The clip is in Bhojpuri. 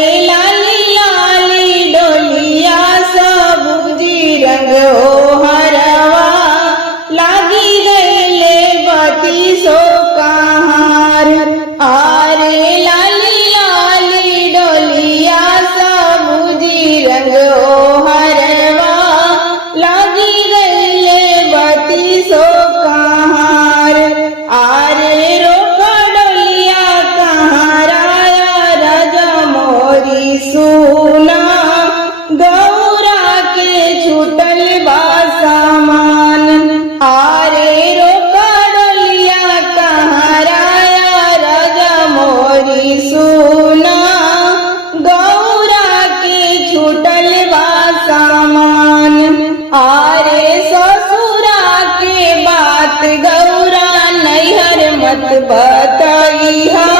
लाली लाली डोलिया सबुजी रंग ओ हरवा लागी गईले बतीसो कहार। आरे लाली लाली डोलिया सबुजी रंग ओ हरवा लागी गईले बतीसो कहार। आरे रोका डोलिया कहाँ राया राजा मोरी सुना गौरा के छूटल बा सामान। आरे रोका डोलिया कहाँ राया राजा मोरी सुना गौरा के छूटल बा सामान। आरे ससुरा के बात गौरा नैहर मत बताइहा